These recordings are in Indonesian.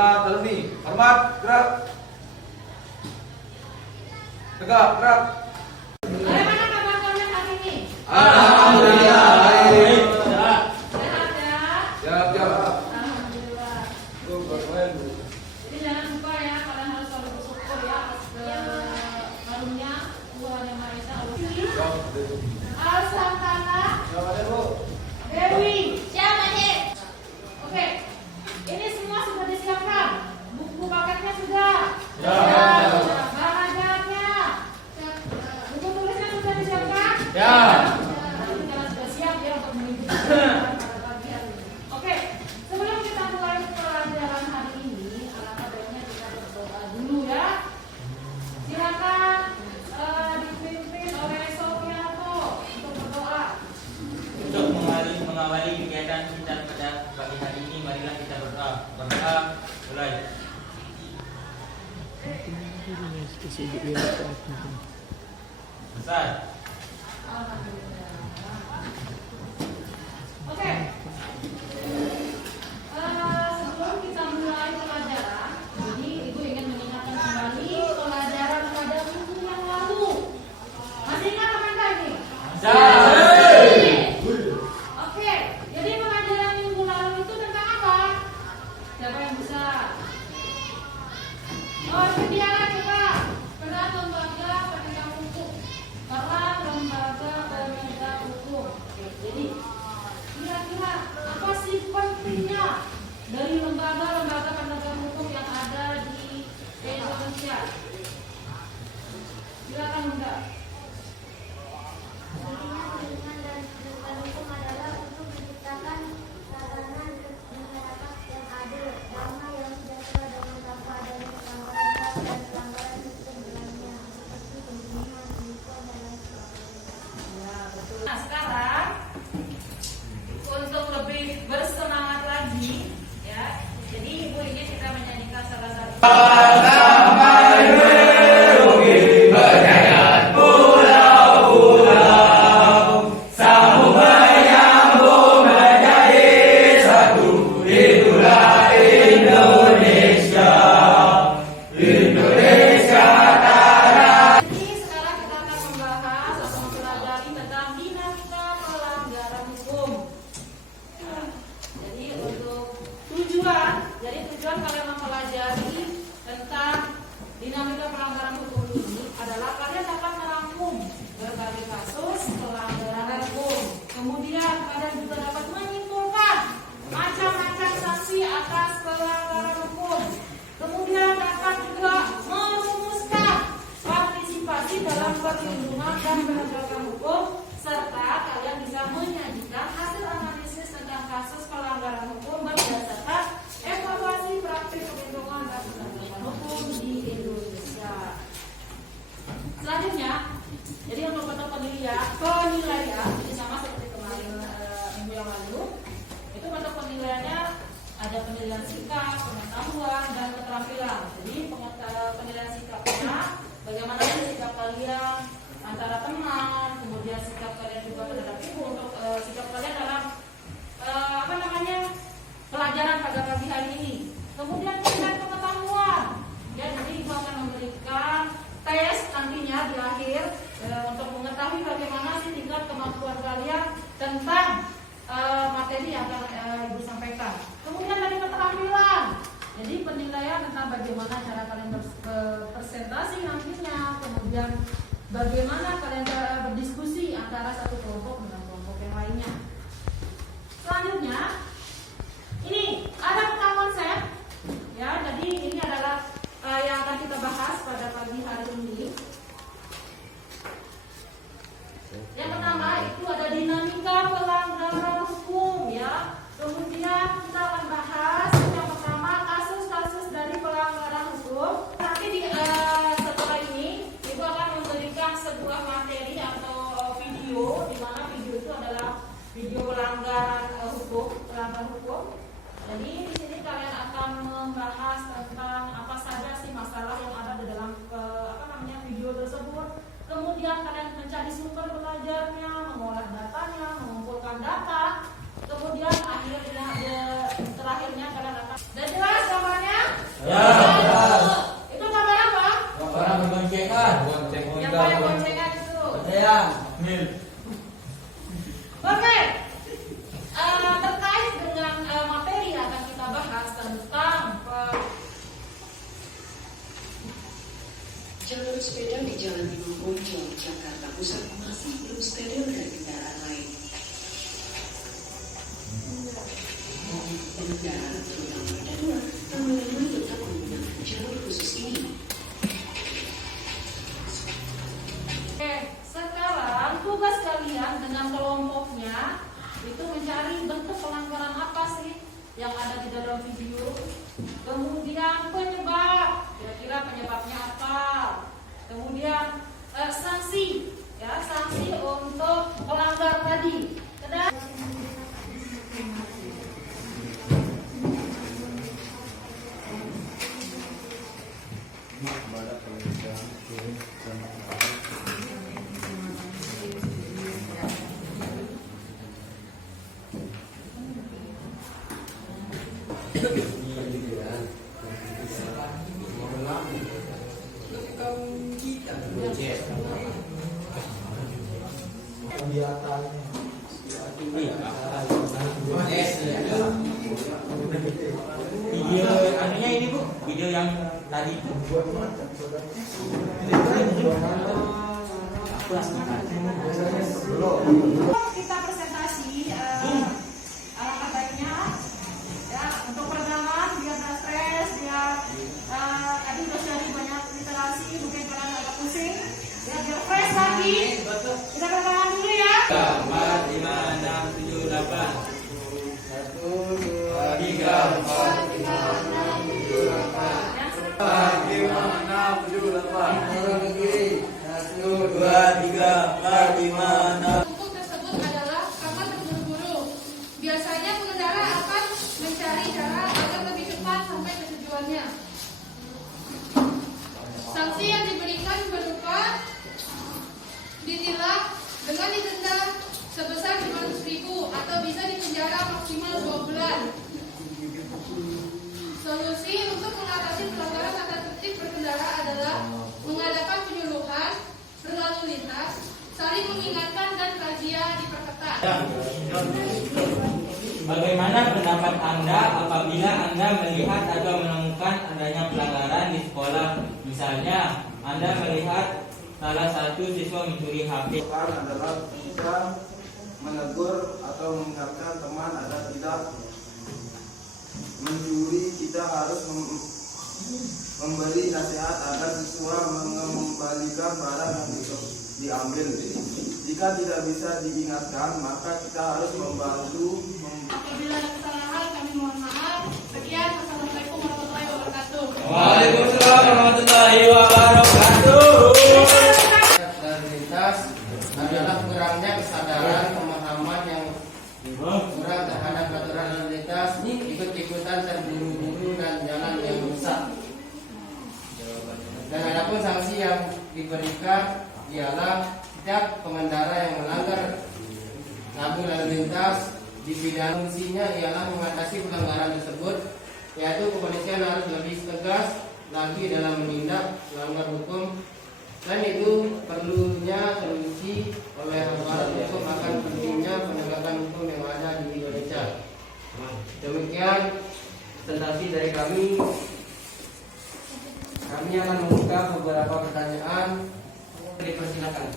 Taruna Taruni, hormat, gerak. Tegak, gerak. Bagaimana kabar kalian hari ini? Alhamdulillah baik. Sehat ya? Siap, siap. Alhamdulillah. Jadi jangan lupa ya, kalian harus selalu bersyukur ya atas karunia Tuhan Yang Maha Esa. Alsantana Dewi. Siapa nih? Oke. Ini semua sudah disiapkan. Buku paketnya sudah. Ya. Bahan ajarnya. Buku tulisnya sudah disiapkan? Ya. Nanti kalian sudah siap ya untuk mengikuti pada pagi hari ini. Oke. Sebelum kita mulai pelajaran hari ini, alangkah baiknya kita berdoa dulu ya. Silakan dipimpin oleh Sofianto untuk berdoa. Untuk mengawali kegiatan kita pada pagi hari ini, marilah kita berdoa. Berdoa, mulai. Selesai. Alhamdulillah. Oke. Sebelum kita mulai pelajaran, jadi Ibu ingin mengingatkan kembali pelajaran pada minggu yang lalu. Masih ingat apa enggak ini? Oke. Jadi pelajaran minggu lalu itu tentang apa? Siapa yang bisa? Oh, Setiara coba. Peran lembaga penegak hukum. Peran lembaga penegak hukum. Oke, jadi kira-kira apa sih pentingnya dari lembaga-lembaga penegak hukum yang ada di Indonesia? Silakan Bunda. Pentingnya perlindungan dan penegakan hukum adalah untuk menciptakan tatanan masyarakat yang adil, damai, yang sejahtera dengan tanpa adanya pelanggaran HAM dan pelanggaran hukum lainnya seperti pembunuhan, penipuan, dan lain sebagainya. Ya, betul. Nah, sekarang untuk lebih bersemangat lagi, ya. Jadi Ibu ingin kita menyanyikan salah satu. Ini sekarang kita akan membahas atau mempelajari tentang dinamika pelanggaran hukum. Ya, jadi untuk tujuan kalian mempelajari tentang dinamika pelanggaran hukum ini adalah kalian dapat merangkum berbagai kasus pelanggaran hukum. Kemudian kalian juga dapat menyimpulkan macam-macam sanksi atas pelanggaran hukum. Kemudian dapat juga merumuskan partisipasi dalam perlindungan dan penegakan hukum, serta kalian bisa menyajikan hasil analisis tentang kasus pelanggaran hukum berdasarkan evaluasi praktik perlindungan dan penegakan hukum di Indonesia. Selanjutnya, jadi untuk bentuk penilaian ini sama seperti kemarin minggu yang lalu. Itu bentuk penilaiannya ada penilaian sikap, pengetahuan, dan keterampilan. Jadi penilaian sikapnya bagaimana sih sikap kalian antara teman, kemudian sikap kalian juga terhadap ibu, untuk sikap kalian dalam pelajaran pada pagi hari ini. Kemudian penilaian pengetahuan. Ya, jadi ibu akan memberikan tes nantinya di akhir untuk mengetahui bagaimana sih tingkat kemampuan kalian tentang materi yang akan ibu sampaikan. Kemudian dari keterampilan, jadi penilaian tentang bagaimana cara kalian berpresentasi nantinya, kemudian bagaimana kalian cara berdiskusi antara satu kelompok dengan kelompok yang lainnya. Selanjutnya, ini ada tentang konsep, ya. Jadi ini adalah yang akan kita bahas pada pagi hari ini. Yang pertama itu ada dinamika pelanggaran hukum, ya. Kemudian kita akan bahas yang pertama kasus-kasus dari pelanggaran hukum. Nanti setelah ini ibu akan memberikan sebuah materi atau video, di mana video itu adalah video pelanggaran hukum. Jadi di sini kalian akan membahas tentang apa saja sih masalah yang ada di dalam video tersebut. Kemudian kalian mencari sumber belajarnya, mengolah datanya, mengumpulkan data. Kemudian terakhirnya kalian akan. Sudah jelas gambarnya? bersepeda di Jalan Imam Bonjol, Jakarta Pusat masih belum steril dari kendaraan lain. Pengendara terutama roda 2 memilih tetap menggunakan jalur khusus ini. Sekarang tugas kalian dengan kelompoknya itu mencari bentuk pelanggaran apa sih yang ada di dalam video. Kemudian penyebab, kira-kira penyebabnya apa. Kemudian sanksi, ya sanksi untuk pelanggar tadi. Video anunya ini Bu, video yang tadi. Kita presentasi alangkah baiknya ya untuk peregangan biar nggak stres, biar tadi udah cari banyak literasi, mungkin kalian agak pusing, ya biar fresh lagi. Kita peregangan dulu ya. 4, 5, 6, 7, 8. 1, 2, 3, 4, 5, 6, 7, 8. 4, 5, 6, 7, 8. Orang lagi. 1, 2, 3, 4, 5, 6. Buku tersebut adalah kapan terburu-buru. Biasanya pengendara akan mencari cara agar lebih cepat sampai ke tujuannya. Sanksi yang diberikan berupa ditilang dengan didenda sebesar 500.000 atau bisa dipenjara maksimal 2 bulan. Solusi untuk mengatasi pelanggaran tata tertib berkendara adalah mengadakan penyuluhan, berlalu lintas, saling mengingatkan dan razia diperketat. Bagaimana pendapat Anda apabila Anda melihat atau menemukan adanya pelanggaran di sekolah? Misalnya, Anda melihat salah satu siswa mencuri HP. Adalah kita menegur atau mengingatkan teman agar tidak mencuri. Kita harus memberi nasihat agar siswa mengembalikan barang yang diambil. Jika tidak bisa diingatkan, maka kita harus membantu. Apabila ada kesalahan, kami mohon maaf. Sekian, Wassalamualaikum warahmatullahi wabarakatuh. Waalaikumsalam warahmatullahi wabarakatuh. Lalu lintas adalah kurangnya kesadaran pemahaman yang kurang terhadap aturan lalu lintas, ikut-ikutan terburu-buru dan jalan yang rusak. Dan adapun sanksi yang diberikan ialah setiap pengendara yang melanggar lampu lalu lintas dipidana. Fungsinya ialah mengatasi pelanggaran tersebut, yaitu kepolisian harus lebih tegas lagi dalam menindak pelanggar hukum. Dan itu perlunya solusi oleh aparat hukum akan pentingnya penegakan hukum yang ada di Indonesia. Demikian presentasi dari kami. Kami akan membuka beberapa pertanyaan. Dipersilakan.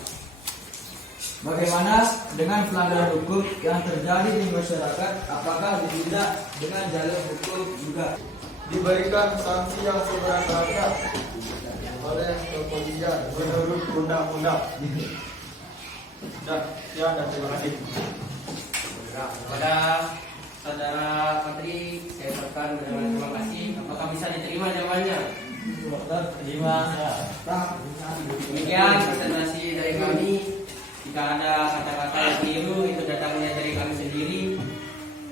Bagaimana dengan pelanggaran hukum yang terjadi di masyarakat? Apakah ditindak dengan jalur hukum juga? Diberikan sanksi yang seberat-beratnya oleh kepolisian menurut undang-undang. Sekian dan terima kasih. Kepada saudara Menteri, saya ucapkan terima kasih. Apakah bisa diterima jawabannya? Terima. Demikian presentasi dari kami. Jika ada kata-kata yang keliru, itu datangnya dari kami sendiri.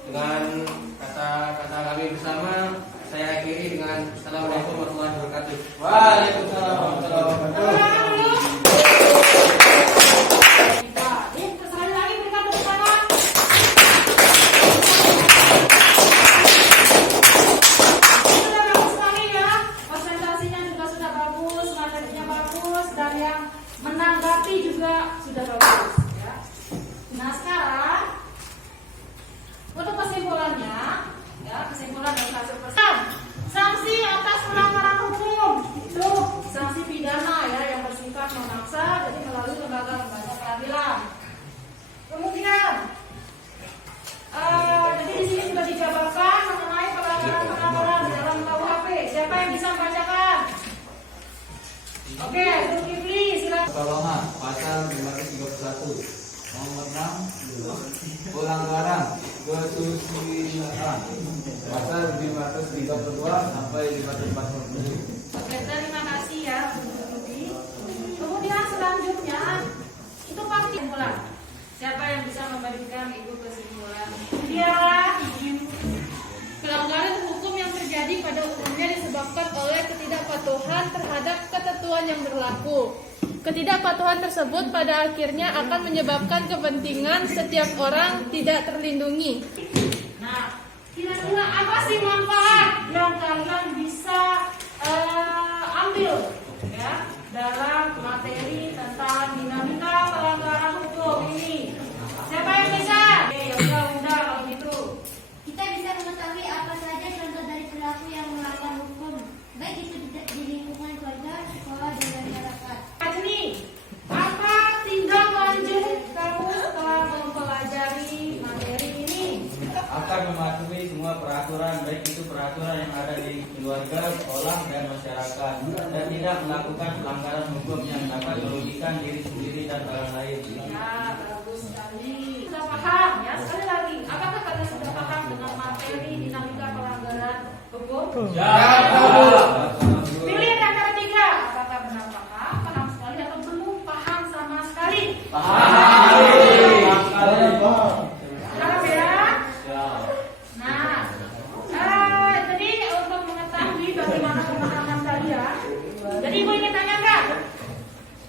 Dengan kata-kata kami bersama, saya akhiri dengan Assalamualaikum warahmatullahi wabarakatuh. Waalaikumsalam warahmatullahi wabarakatuh. Sekali lagi berikan tepuk tangan. Sudah bagus sekali ya. Presentasinya juga sudah bagus, materinya bagus, dan yang menanggapi juga sudah bagus. Ya. Nah sekarang untuk kesimpulannya, ya kesimpulan dari hasil sanksi atas pelanggaran hukum itu sanksi sampai di tempat ini. Oke, terima kasih ya untuk Budi. Kemudian selanjutnya itu pasti kesimpulan. Siapa yang bisa memberikan ibu kesimpulan? Biarlah Pelanggaran hukum yang terjadi pada umumnya disebabkan oleh ketidakpatuhan terhadap ketentuan yang berlaku. Ketidakpatuhan tersebut pada akhirnya akan menyebabkan kepentingan setiap orang tidak terlindungi. Nah, kira-kira apa sih manfaat yang kalian bisa ambil ya dalam materi tentang dinamika pelanggaran hukum ini? Siapa yang bisa? Oke, ya udah kalau gitu. Kita bisa mengetahui apa saja contoh dari perilaku yang melanggar hukum, baik itu di lingkungan keluarga, sekolah, dan masyarakat. Ajni, apa tindak lanjut kamu setelah mempelajari materi ini? Akan mematuhi semua peraturan, baik itu peraturan yang ada di keluarga, sekolah, dan masyarakat, dan tidak melakukan pelanggaran hukum yang dapat merugikan diri sendiri dan orang lain. Ya, bagus sekali. Sudah paham ya? Sekali lagi, apakah kalian sudah paham dengan materi dinamika pelanggaran hukum? Ya. Pilih di antara tiga. Apakah benar paham, paham sekali, atau belum paham sama sekali? Paham ya? Nah, jadi untuk mengetahui bagaimana pemahaman kalian, jadi ibu ingin tanyakan,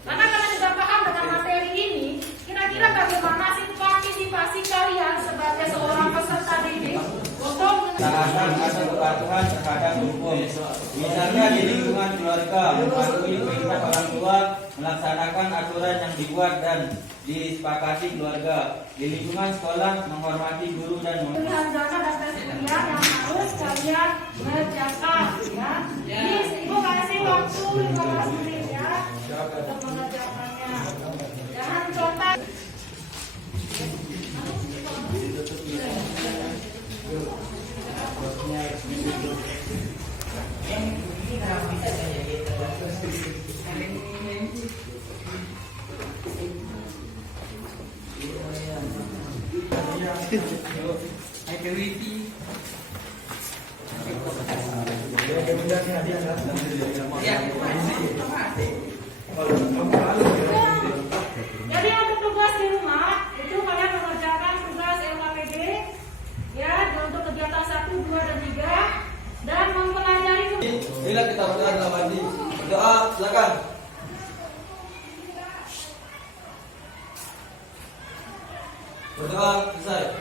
karena kalian sudah paham dengan materi ini, kira-kira bagaimana sih partisipasi kalian sebagai seorang peserta didik untuk Taatan atau kepatuhan terhadap hukum, misalnya di lingkungan keluarga, mematuhi perintah orang tua, melaksanakan aturan yang dibuat dan disepakati keluarga. Di lingkungan sekolah, menghormati guru dan pilihan dana dan tes kuliah yang harus kalian kerjakan ya. Jadi ibu kasih waktu 15 menit ya untuk mengerjakannya. Jangan contoh. Jadi untuk tugas di rumah itu kalian mengerjakan tugas LKPD ya untuk kegiatan 1, 2, dan 3 dan mempelajari. Bila kita sudah dalam mandi, berdoa silakan. Berdoa selesai.